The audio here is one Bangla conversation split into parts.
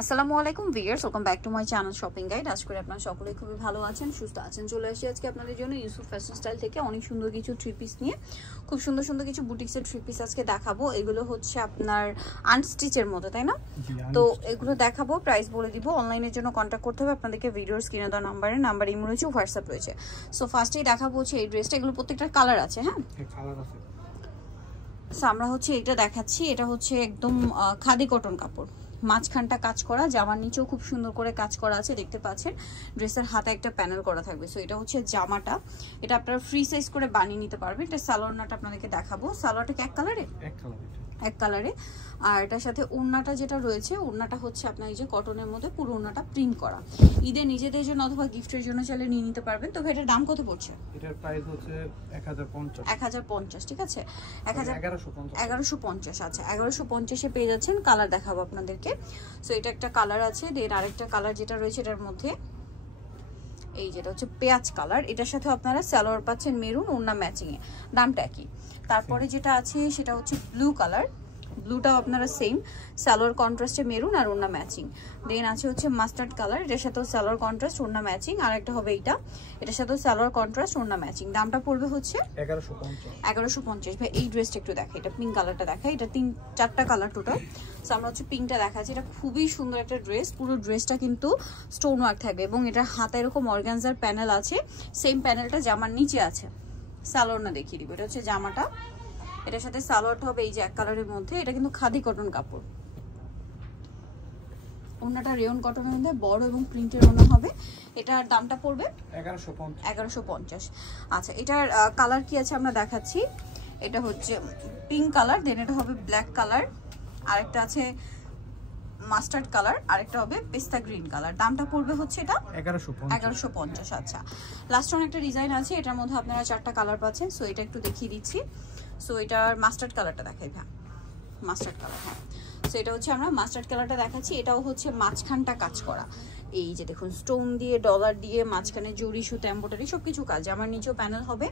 আসসালামু আলাইকুম viewers, welcome back to my channel shopping guide. আশা করি আপনারা সকলেই খুবই ভালো আছেন, সুস্থ আছেন। চলে আসি আজকে আপনাদের জন্য ইউসুফ ফ্যাশন স্টাইল থেকে অনেক সুন্দর কিছু থ্রি পিস নিয়ে। খুব সুন্দর সুন্দর কিছু বুটিক্সের থ্রি পিস আজকে দেখাবো। এগুলো হচ্ছে আপনার আনস্টিচের মতো, তাই না? তো এগুলো দেখাবো, প্রাইস বলে দিব। অনলাইনের জন্য কন্ট্যাক্ট করতে হবে আপনাদেরকে ভিডিওর স্ক্রিনে দেওয়া নাম্বার ইমো রয়েছে, হোয়াটসঅ্যাপ রয়েছে। সো ফার্স্টেই দেখাবো হচ্ছে এই ড্রেসটা। এগুলো প্রত্যেকটার কালার আছে। হ্যাঁ, কালার আছে। সো আমরা হচ্ছে এটা দেখাচ্ছি। এটা হচ্ছে একদম খাদি কটন কাপড়, মাঝখানটা কাজ করা, জামার নিচেও খুব সুন্দর করে কাজ করা আছে, দেখতে পাচ্ছেন। ড্রেসের হাতে একটা প্যানেল করা থাকবে। সো এটা হচ্ছে জামাটা, এটা আপনারা ফ্রি সাইজ করে বানিয়ে নিতে পারবেন। এটা সালোয়ারটা আপনাদেরকে দেখাবো। সালোয়ারটা কি এক কালারে? এক কালারে। আর এটার সাথে ওড়নাটা যেটা রয়েছে, ওড়নাটা হচ্ছে আপনার এই যে কটনের মধ্যে পুরো ওড়নাটা প্রিন্ট করা। ঈদে নিজেদের জন্য অথবা গিফটের জন্য চাইলে নিয়ে নিতে পারবেন। তবে এটার দাম কত পড়ছে? এটার প্রাইস হচ্ছে 1050। 1050, ঠিক আছে। 1150। আচ্ছা, 1150 এ পেয়ে যাচ্ছেন। কালার দেখাবো আপনাদেরকে। সো এটা একটা কালার আছে, দেন আরেকটা কালার যেটা রয়েছে এটার মধ্যে এই যেটা হচ্ছে পেঁয়াজ কালার। এটার সাথে আপনারা সালোয়ার পাচ্ছেন মেরুন, ওড়না ম্যাচিং এ, দামটা একই। তারপরে যেটা আছে সেটা হচ্ছে ব্লু কালার। ব্লুটাও আপনারা সেম, সালোয়ার কন্ট্রাস্টে মেরুন আর ওড়না ম্যাচিং। দেন আছে হচ্ছে মাস্টার্ড কালার, এটার সাথেও সালোয়ার কন্ট্রাস্ট ওড়না ম্যাচিং। আর একটা হবে এইটা, এটার সাথেও সালোয়ার কন্ট্রাস্ট ওড়না ম্যাচিং। দামটা পড়বে হচ্ছে 1150। ভাই এই ড্রেসটা একটু দেখা, এটা পিঙ্ক কালারটা দেখা। এটা চারটা কালার টোটাল। সো আমরা হচ্ছে পিঙ্কটা দেখাচ্ছি। এটা খুবই সুন্দর একটা ড্রেস। পুরো ড্রেসটা কিন্তু স্টোন ওয়ার্ক থাকবে এবং এটার হাতে এরকম অর্গানজার প্যানেল আছে। সেম প্যানেলটা জামার নিচে আছে। সালোয়ার না দেখিয়ে দিব। এটা হচ্ছে জামাটা, এটার সাথে সালোয়ারটা হবে এই যে এক কালারের মধ্যে। এটা কিন্তু খাদি কটন কাপড়। ওড়নাটা রেয়ন কটনের মধ্যে বড় এবং প্রিন্টের ওড়না হবে। এটার দামটা পড়বে 1150। আচ্ছা, এটার কালার কি আছে আমরা দেখাচ্ছি। এটা হচ্ছে পিঙ্ক কালার, দেন এটা হবে ব্ল্যাক কালার, আরেকটা আছে মাস্টার্ড কালার, আরেকটা হবে পেস্তা গ্রিন কালার। দামটা পড়বে হচ্ছে এটা 1150। আচ্ছা, লাস্ট ওয়ান একটা ডিজাইন আছে, এটার মধ্যে আপনারা চারটা কালার পাচ্ছেন। সো এটা একটু দেখিয়ে দিচ্ছি। সো এটার মাস্টার্ড কালারটা দেখাই। ভাই মাস্টার্ড কালার, হ্যাঁ। সো এটা হচ্ছে আমরা মাস্টার্ড কালারটা দেখাচ্ছি। এটাও হচ্ছে মাঝখানটা কাজ করা, এই যে দেখুন স্টোন দিয়ে, ডলার দিয়ে, মাঝখানে জরি সুতো এমব্রয়ডারি সবকিছু কাজ। আমার নিচেও প্যানেল হবে,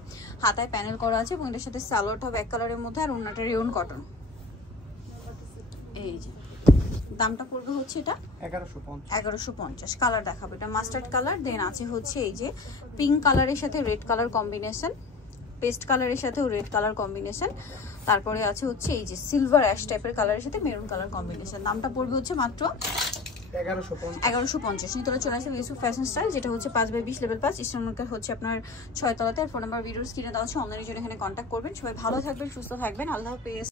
হাতায় প্যানেল করা আছে এবং এটার সাথে সালোয়ারটা হবে এক কালারের মধ্যে আর ওড়নাটা রেয়ন কটন। এই যে দামটা পড়বে হচ্ছে এটা 1150। কালার দেখাবো, এটা মাস্টার্ড কালার, দেন আছে হচ্ছে এই যে পিঙ্ক কালারের সাথে রেড কালার কম্বিনেশন, পেস্ট কালারের সাথেও রেড কালার কম্বিনেশন। তারপরে আছে হচ্ছে এই যে সিলভার অ্যাশ টাইপের কালারের সাথে মেরুন কালার কম্বিনেশন। দামটা পড়বে হচ্ছে মাত্র 1150। নিতলা চলে আসবে ইউসুফ ফ্যাশন স্টাইল, যেটা হচ্ছে 5/20 লেভেল 5 ইস্টার্ন মার্কেট হচ্ছে আপনার 6 তলাতে। ফোন নাম্বার ভিডিওর স্ক্রিনে দেওয়া আছে, অনলাইনের জন্য এখানে কন্ট্যাক্ট করবেন। সবাই ভালো থাকবেন, সুস্থ থাকবেন। আল্লাহ হাফেজ।